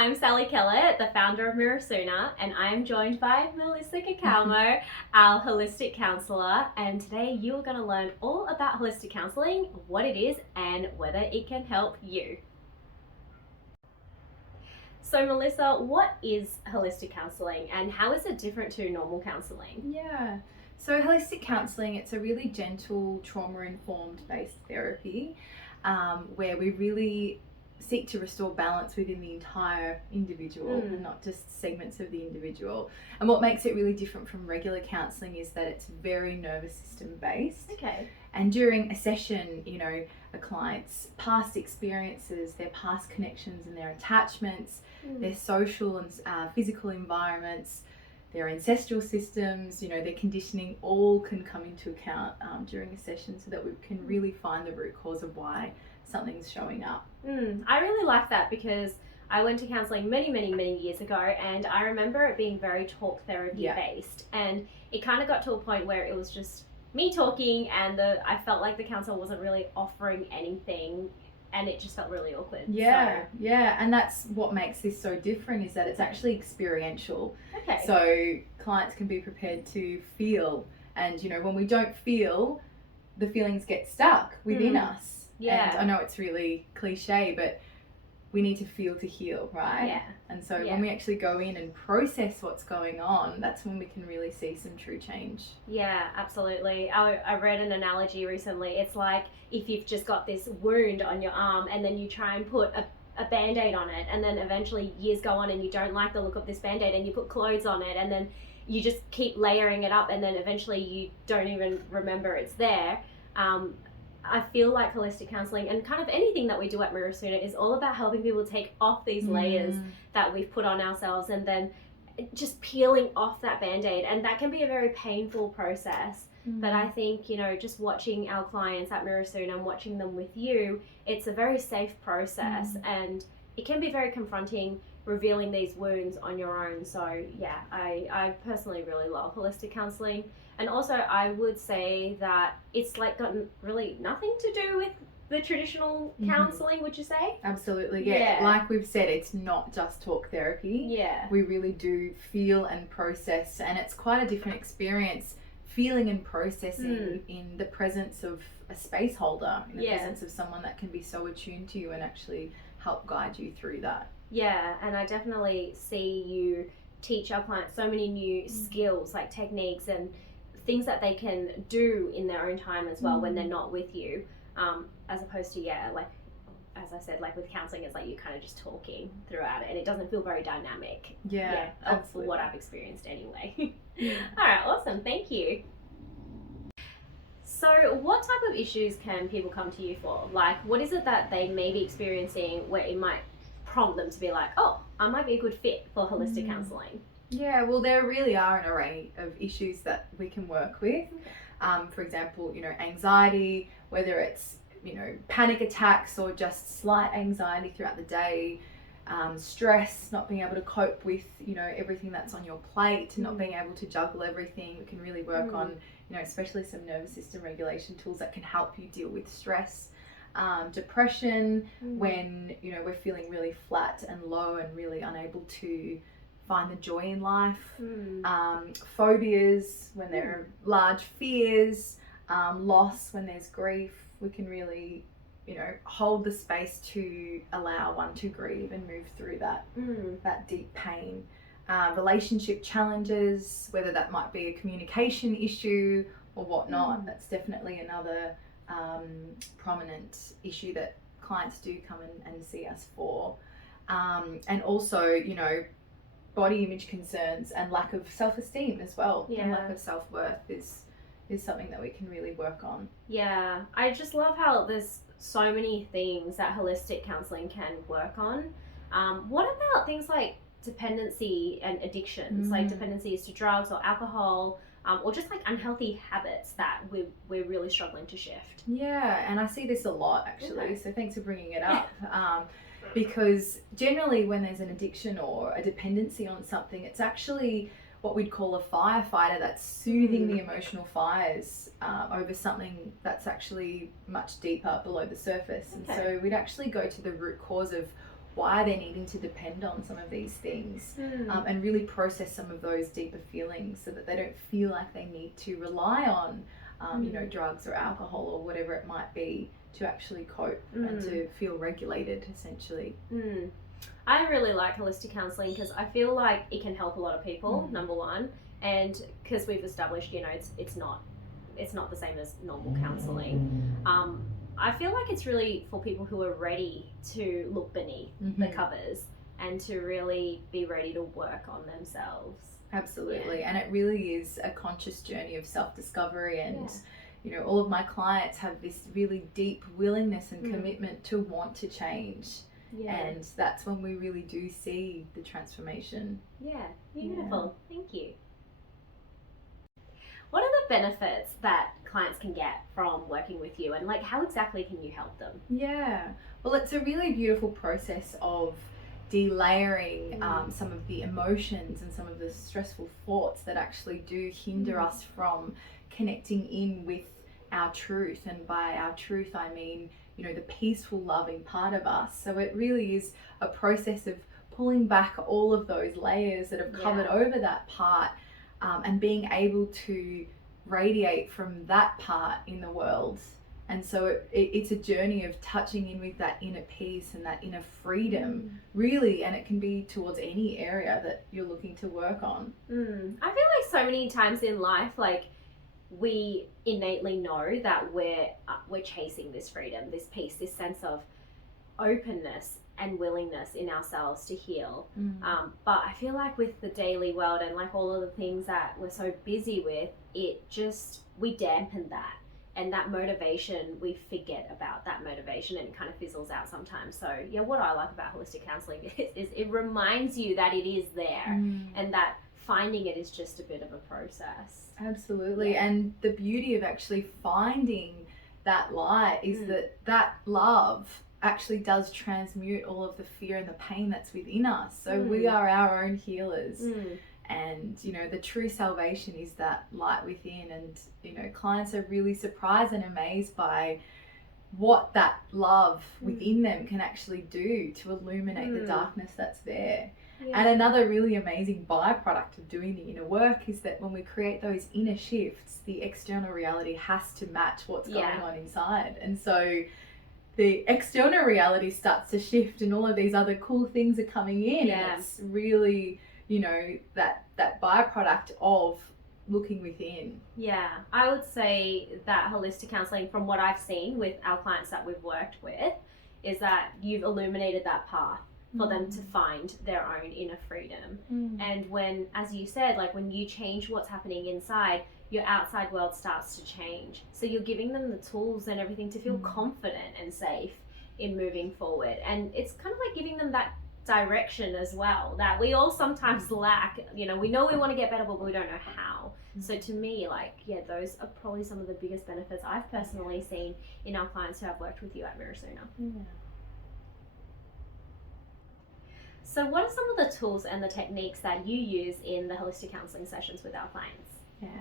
I'm Sally Kellett, the founder of Mirosuna, and I am joined by Melissa Caccamo, our Holistic Counsellor. And today you are going to learn all about Holistic Counselling, what it is, and whether it can help you. So Melissa, what is Holistic Counselling and how is it different to normal counselling? Yeah, so holistic counselling, it's a really gentle, trauma-informed based therapy where we really seek to restore balance within the entire individual and not just segments of the individual. And what makes it really different from regular counselling is that it's very nervous system based. Okay. And during a session, a client's past experiences, their past connections and their attachments, their social and physical environments, their ancestral systems, their conditioning, all can come into account during a session so that we can really find the root cause of why something's showing up. I really like that because I went to counselling many years ago, and I remember it being very talk therapy based, and it kind of got to a point where it was just me talking and I felt like the counsellor wasn't really offering anything, and it just felt really awkward. Yeah, and that's what makes this so different, is that it's actually experiential. Okay. So clients can be prepared to feel, and when we don't feel, the feelings get stuck within us. Yeah. And I know it's really cliche, but we need to feel to heal, right? Yeah. And so when we actually go in and process what's going on, that's when we can really see some true change. Yeah, absolutely. I read an analogy recently. It's like if you've just got this wound on your arm and then you try and put a Band-Aid on it, and then eventually years go on and you don't like the look of this Band-Aid and you put clothes on it, and then you just keep layering it up, and then eventually you don't even remember it's there. I feel like holistic counselling and kind of anything that we do at Mirosuna is all about helping people take off these layers that we've put on ourselves, and then just peeling off that Band-Aid. And that can be a very painful process. But I think, just watching our clients at Mirosuna and watching them with you, it's a very safe process, and it can be very confronting revealing these wounds on your own. So yeah, I personally really love holistic counselling. And also I would say that it's like got really nothing to do with the traditional counselling, would you say? Absolutely, yeah. Like we've said, it's not just talk therapy. Yeah. We really do feel and process, and it's quite a different experience feeling and processing in the presence of a space holder, in the presence of someone that can be so attuned to you and actually help guide you through that. Yeah, and I definitely see you teach our clients so many new skills, like techniques and things that they can do in their own time as well when they're not with you, as opposed to like as I said, like with counselling, it's like you're kind of just talking throughout it and it doesn't feel very dynamic. Of what I've experienced anyway. All right, awesome, thank you. So what type of issues can people come to you for? Like, what is it that they may be experiencing where it might prompt them to be like, oh, I might be a good fit for holistic counselling? Yeah, well, there really are an array of issues that we can work with. For example, anxiety, whether it's, panic attacks or just slight anxiety throughout the day, stress, not being able to cope with, everything that's on your plate, not being able to juggle everything. We can really work on, especially some nervous system regulation tools that can help you deal with stress. Depression, when, we're feeling really flat and low and really unable to find the joy in life. Phobias, when there are large fears, loss, when there's grief. We can really, hold the space to allow one to grieve and move through that deep pain. Relationship challenges, whether that might be a communication issue or whatnot, that's definitely another prominent issue that clients do come and see us for. And also, body image concerns and lack of self-esteem as well, and lack of self-worth is something that we can really work on. Yeah, I just love how there's so many things that holistic counselling can work on. What about things like dependency and addictions, like dependencies to drugs or alcohol, or just like unhealthy habits that we're really struggling to shift? Yeah, and I see this a lot actually, so thanks for bringing it up. Because generally when there's an addiction or a dependency on something, it's actually what we'd call a firefighter that's soothing the emotional fires over something that's actually much deeper below the surface. And so we'd actually go to the root cause of why they're needing to depend on some of these things, and really process some of those deeper feelings so that they don't feel like they need to rely on you know, drugs or alcohol or whatever it might be to actually cope and to feel regulated, essentially. I really like holistic counselling because I feel like it can help a lot of people, number one, and because we've established, you know, it's not the same as normal counselling. I feel like it's really for people who are ready to look beneath the covers and to really be ready to work on themselves. Absolutely. And it really is a conscious journey of self-discovery, and you know, all of my clients have this really deep willingness and commitment to want to change. And that's when we really do see the transformation. Beautiful. Thank you. What are the benefits that clients can get from working with you, and like how exactly can you help them? Well, it's a really beautiful process of delayering some of the emotions and some of the stressful thoughts that actually do hinder us from connecting in with our truth. And by our truth, I mean, you know, the peaceful, loving part of us. So it really is a process of pulling back all of those layers that have covered over that part, and being able to radiate from that part in the world. And so it's a journey of touching in with that inner peace and that inner freedom, really, and it can be towards any area that you're looking to work on. I feel like so many times in life, like, we innately know that we're chasing this freedom, this peace, this sense of openness and willingness in ourselves to heal. But I feel like with the daily world and like all of the things that we're so busy with, we dampen that. And that motivation, we forget about that motivation, and it kind of fizzles out sometimes. So yeah, what I like about holistic counselling is it reminds you that it is there, and that finding it is just a bit of a process. Absolutely. And the beauty of actually finding that light is that love actually does transmute all of the fear and the pain that's within us. So we are our own healers. And, you know, the true salvation is that light within. And, you know, clients are really surprised and amazed by what that love within them can actually do to illuminate the darkness that's there. And another really amazing byproduct of doing the inner work is that when we create those inner shifts, the external reality has to match what's going on inside. And so the external reality starts to shift, and all of these other cool things are coming in. And it's really, you know, that byproduct of looking within. I would say that holistic counselling, from what I've seen with our clients that we've worked with, is that you've illuminated that path for them to find their own inner freedom. And when, as you said, like when you change what's happening inside, your outside world starts to change. So you're giving them the tools and everything to feel confident and safe in moving forward. And it's kind of like giving them that direction as well that we all sometimes lack. You know, we know we want to get better, but we don't know how. So to me, like, those are probably some of the biggest benefits I've personally seen in our clients who have worked with you at Mirosuna. So what are some of the tools and the techniques that you use in the holistic counselling sessions with our clients?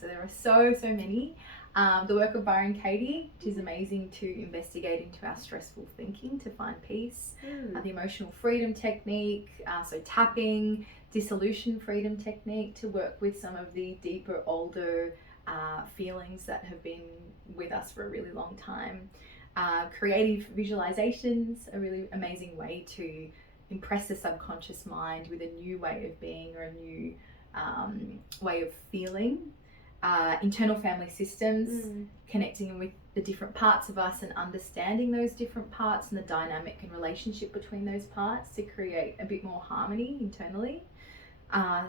So there are so many. The work of Byron Katie, which is amazing to investigate into our stressful thinking to find peace. The emotional freedom technique, so tapping, dissolution freedom technique to work with some of the deeper, older feelings that have been with us for a really long time. Creative visualizations, a really amazing way to impress the subconscious mind with a new way of being or a new way of feeling. Internal family systems, connecting with the different parts of us and understanding those different parts and the dynamic and relationship between those parts to create a bit more harmony internally.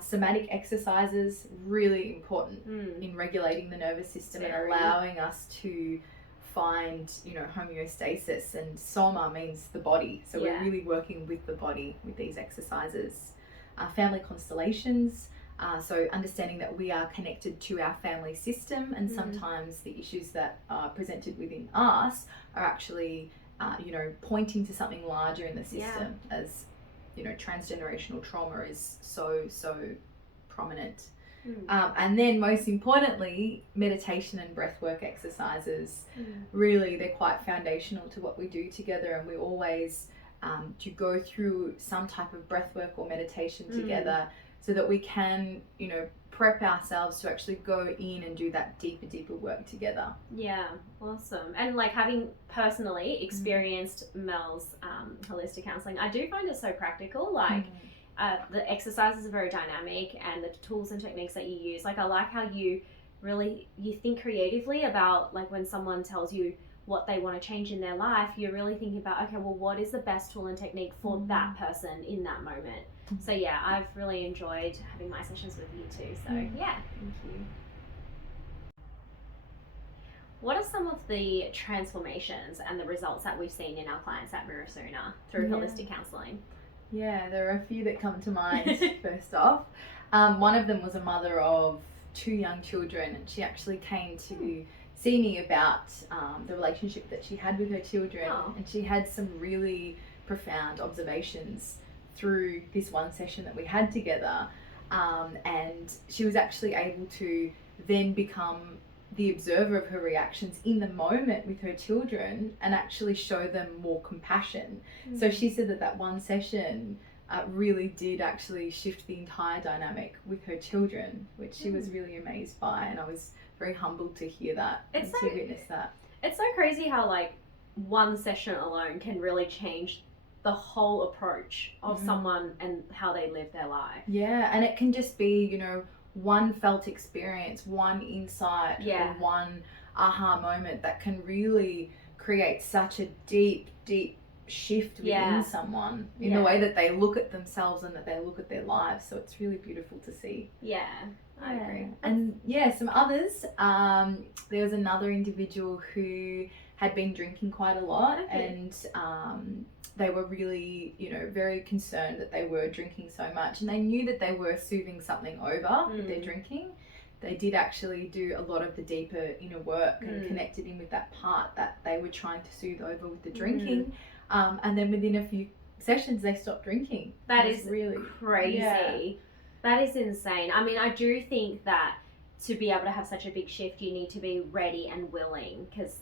Somatic exercises, really important in regulating the nervous system and allowing us to find, you know, homeostasis. And soma means the body, so we're really working with the body with these exercises. Family constellations, so understanding that we are connected to our family system, and sometimes the issues that are presented within us are actually, you know, pointing to something larger in the system, as, you know, transgenerational trauma is so prominent. And then most importantly, meditation and breathwork exercises. Really, they're quite foundational to what we do together, and we always to go through some type of breath work or meditation together, so that we can, prep ourselves to actually go in and do that deeper work together. Yeah, awesome. And like, having personally experienced Mel's holistic counselling, I do find it so practical. Like, the exercises are very dynamic, and the tools and techniques that you use, like, I like how you think creatively about, like, when someone tells you what they want to change in their life, you're really thinking about, okay, well, what is the best tool and technique for that person in that moment? So yeah, I've really enjoyed having my sessions with you too. So yeah, thank you. What are some of the transformations and the results that we've seen in our clients at Mirosuna through holistic counselling? Yeah, there are a few that come to mind. First off, one of them was a mother of 2 young children, and she actually came to see me about the relationship that she had with her children, and she had some really profound observations through this one session that we had together, and she was actually able to then become the observer of her reactions in the moment with her children and actually show them more compassion. So she said that one session really did actually shift the entire dynamic with her children, which she was really amazed by, and I was very humbled to hear that to witness that. It's so crazy how, like, one session alone can really change the whole approach of someone and how they live their life. Yeah, and it can just be, one felt experience, one insight, or one aha moment that can really create such a deep shift within someone in the way that they look at themselves and that they look at their lives. So it's really beautiful to see. Yeah, I agree. And some others. There was another individual who had been drinking quite a lot, and they were really, very concerned that they were drinking so much, and they knew that they were soothing something over with their drinking. They did actually do a lot of the deeper inner work and connected in with that part that they were trying to soothe over with the drinking. And then within a few sessions, they stopped drinking. That is really crazy. Yeah. That is insane. I mean, I do think that to be able to have such a big shift, you need to be ready and willing, because,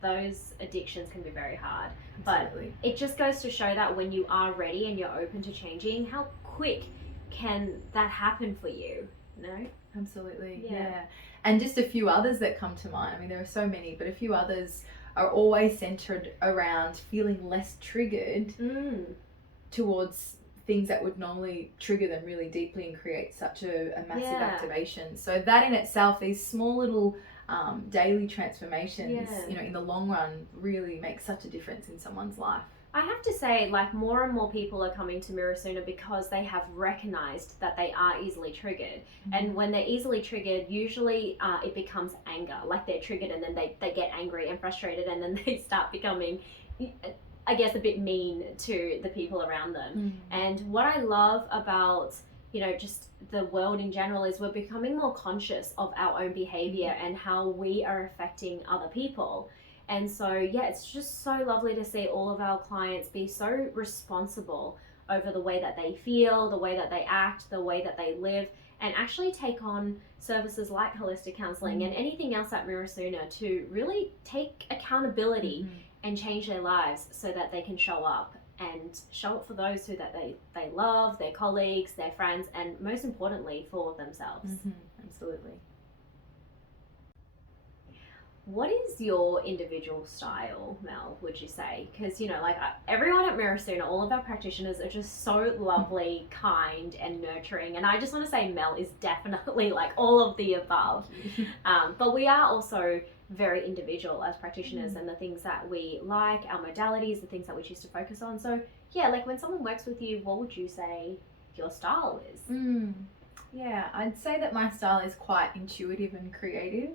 those addictions can be very hard. Absolutely. But it just goes to show that when you are ready and you're open to changing, how quick can that happen for you? Absolutely. Yeah. And just a few others that come to mind. I mean, there are so many, but a few others are always centered around feeling less triggered towards things that would normally trigger them really deeply and create such a massive activation. So that in itself, these small little daily transformations, in the long run, really make such a difference in someone's life. I have to say, like, more and more people are coming to Mirosuna because they have recognized that they are easily triggered. And when they're easily triggered, usually it becomes anger. Like, they're triggered and then they get angry and frustrated, and then they start becoming, I guess, a bit mean to the people around them. And what I love about, just the world in general is we're becoming more conscious of our own behavior and how we are affecting other people. And so, it's just so lovely to see all of our clients be so responsible over the way that they feel, the way that they act, the way that they live, and actually take on services like holistic counselling and anything else at Mirosuna to really take accountability and change their lives so that they can show up for those who that they love, their colleagues, their friends, and most importantly, for themselves. Absolutely. What is your individual style, Mel, would you say? Because, everyone at Mirosuna, all of our practitioners are just so lovely, kind, and nurturing. And I just want to say Mel is definitely like all of the above. But we are also very individual as practitioners and the things that we like, our modalities, the things that we choose to focus on. So, like, when someone works with you, what would you say your style is? Yeah, I'd say that my style is quite intuitive and creative.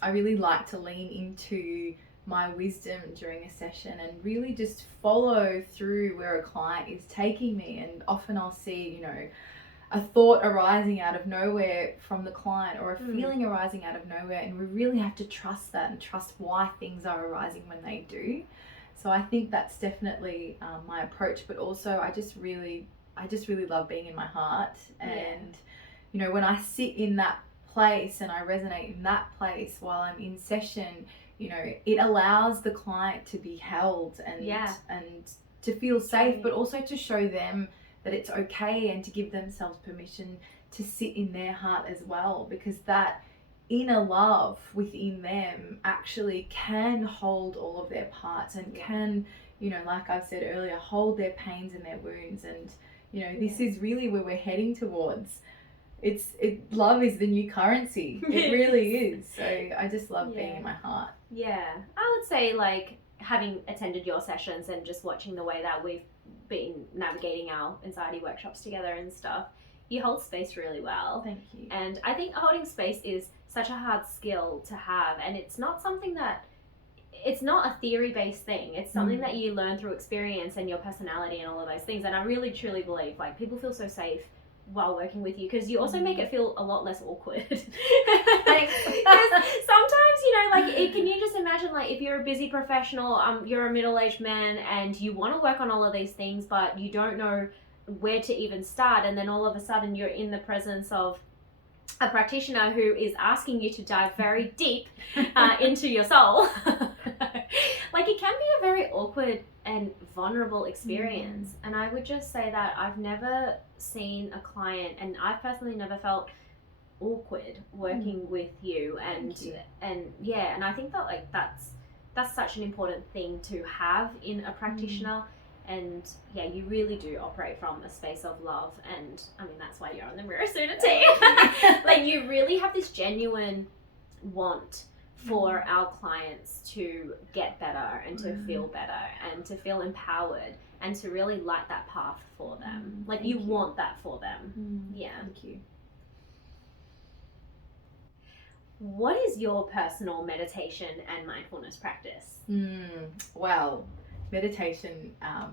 I really like to lean into my wisdom during a session and really just follow through where a client is taking me. And often I'll see, a thought arising out of nowhere from the client, or a feeling arising out of nowhere, and we really have to trust that and trust why things are arising when they do. So I think that's definitely my approach, but also I just really love being in my heart. And when I sit in that place and I resonate in that place while I'm in session, you know, it allows the client to be held and to feel safe, but also to show them that it's okay, and to give themselves permission to sit in their heart as well, because that inner love within them actually can hold all of their parts and can, you know, like I've said earlier, hold their pains and their wounds. And, you know, this is really where we're heading towards. Love is the new currency. It really is. So I just love being in my heart. Yeah. I would say, like, having attended your sessions and just watching the way that we've been navigating our anxiety workshops together and stuff, you hold space really well. Thank you. And I think holding space is such a hard skill to have, and it's not something that, it's not a theory-based thing. It's something that you learn through experience and your personality and all of those things. And I really truly believe, like, people feel so safe while working with you, because you also make it feel a lot less awkward. Because sometimes, you know, like, can you just imagine, like, if you're a busy professional, you're a middle-aged man and you want to work on all of these things, but you don't know where to even start, and then all of a sudden you're in the presence of a practitioner who is asking you to dive very deep into your soul. Like, it can be a very awkward and vulnerable experience. And I would just say that I've never seen a client, and I've personally never felt awkward working with you. And I think that, like, that's such an important thing to have in a practitioner. And yeah, you really do operate from a space of love, and I mean, that's why you're on the Mirosuna team. Like, you really have this genuine want for our clients to get better and to feel better and to feel empowered and to really light that path for them. Like, you want that for them. Yeah. Thank you. What is your personal meditation and mindfulness practice? Well, meditation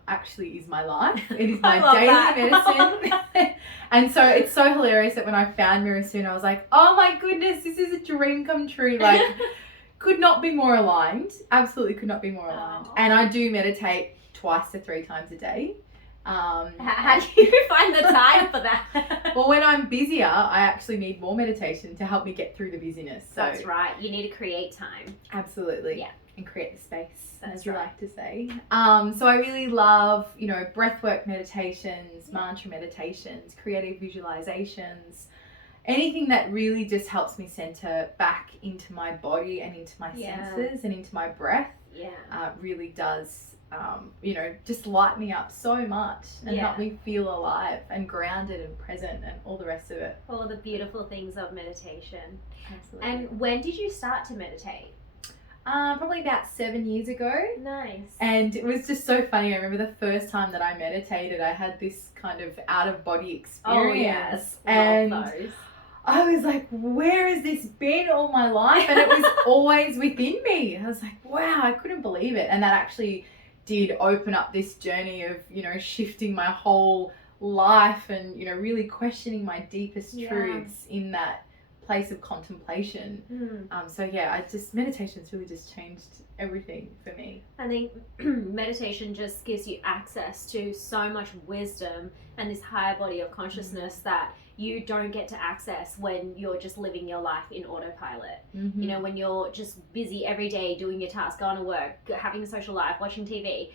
actually is my life. It is my daily medicine. And so it's so hilarious that when I found Mirosuna, I was like, oh my goodness, this is a dream come true. Like, could not be more aligned. Absolutely could not be more aligned. And I do meditate 2 to 3 times a day. How do you find the time for that? Well, when I'm busier, I actually need more meditation to help me get through the busyness. So that's right. You need to create time. Absolutely. Yeah. And create the space, that's as you like to say. So I really love, you know, breathwork meditations, mantra meditations, creative visualizations, anything that really just helps me center back into my body and into my senses and into my breath. Really does, you know, just light me up so much and help me feel alive and grounded and present and all the rest of it. All the beautiful things of meditation. Absolutely. And when did you start to meditate? Probably about 7 years ago. Nice. And it was just so funny. I remember the first time that I meditated, I had this kind of out of body experience. Oh, yes. And love those. I was like, where has this been all my life? And it was always within me. I was like, wow, I couldn't believe it. And that actually did open up this journey of, you know, shifting my whole life and, you know, really questioning my deepest truths in that place of contemplation. Meditation's really just changed everything for me. I think meditation just gives you access to so much wisdom and this higher body of consciousness that you don't get to access when you're just living your life in autopilot. You know, when you're just busy every day doing your tasks, going to work, having a social life, watching TV.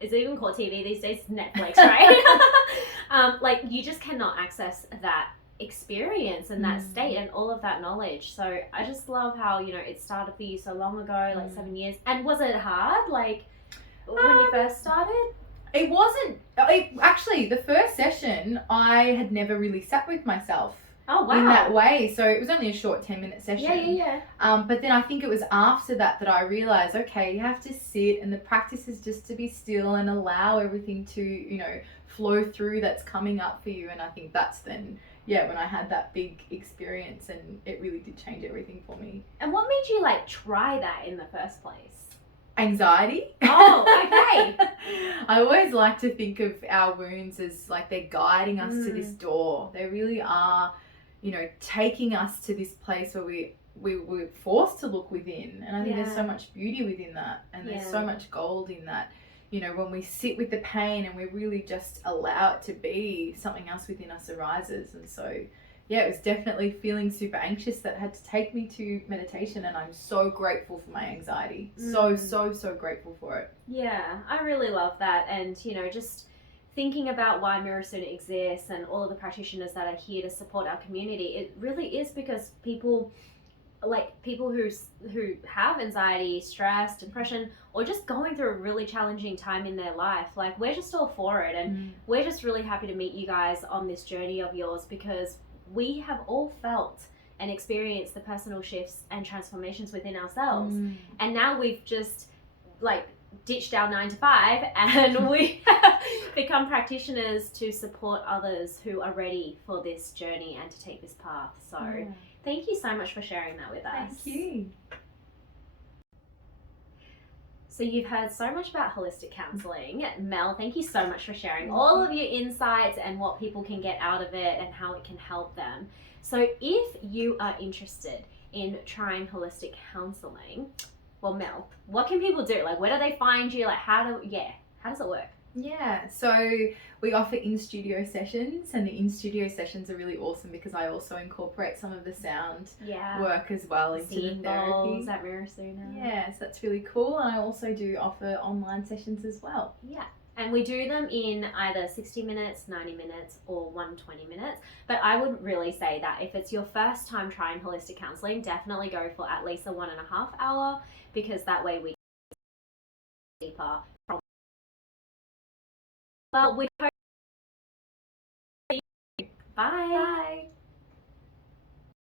Is it even called TV these days? Netflix, right? Like, you just cannot access that experience and that state and all of that knowledge. So I just love how, you know, it started for you so long ago, like 7 years. And was it hard, like, when you first started? It wasn't. Actually, the first session, I had never really sat with myself in that way. So it was only a short 10-minute session. But then I think it was after that I realized, okay, you have to sit, and the practice is just to be still and allow everything to, you know, flow through that's coming up for you. And I think that's then, when I had that big experience, and it really did change everything for me. And what made you, like, try that in the first place? Anxiety. Oh, okay. I always like to think of our wounds as like they're guiding us to this door. They really are, you know, taking us to this place where we're forced to look within. And I think there's so much beauty within that, and there's so much gold in that. You know, when we sit with the pain and we really just allow it to be, something else within us arises. And so, yeah, it was definitely feeling super anxious that had to take me to meditation, and I'm so grateful for my anxiety. So grateful for it. Yeah, I really love that. And, just thinking about why Mirosuna exists and all of the practitioners that are here to support our community, it really is because people who have anxiety, stress, depression, or just going through a really challenging time in their life, like, we're just all for it. And we're just really happy to meet you guys on this journey of yours, because we have all felt and experienced the personal shifts and transformations within ourselves. And now we've just ditched our 9 to 5 and we become practitioners to support others who are ready for this journey and to take this path. So thank you so much for sharing that with us. Thank you. So you've heard so much about holistic counselling. Mel, thank you so much for sharing all of your insights and what people can get out of it and how it can help them. So if you are interested in trying holistic counselling, well, Mel, what can people do? Like, where do they find you? Like, how does it work? Yeah, so we offer in-studio sessions, and the in-studio sessions are really awesome because I also incorporate some of the sound work as well into the therapy. At Mirosuna. Yes, that's really cool. And I also do offer online sessions as well. Yeah. And we do them in either 60 minutes, 90 minutes, or 120 minutes. But I would really say that if it's your first time trying holistic counselling, definitely go for at least a 1.5 hour, because that way we deeper from. Well, we hope. Bye. Bye.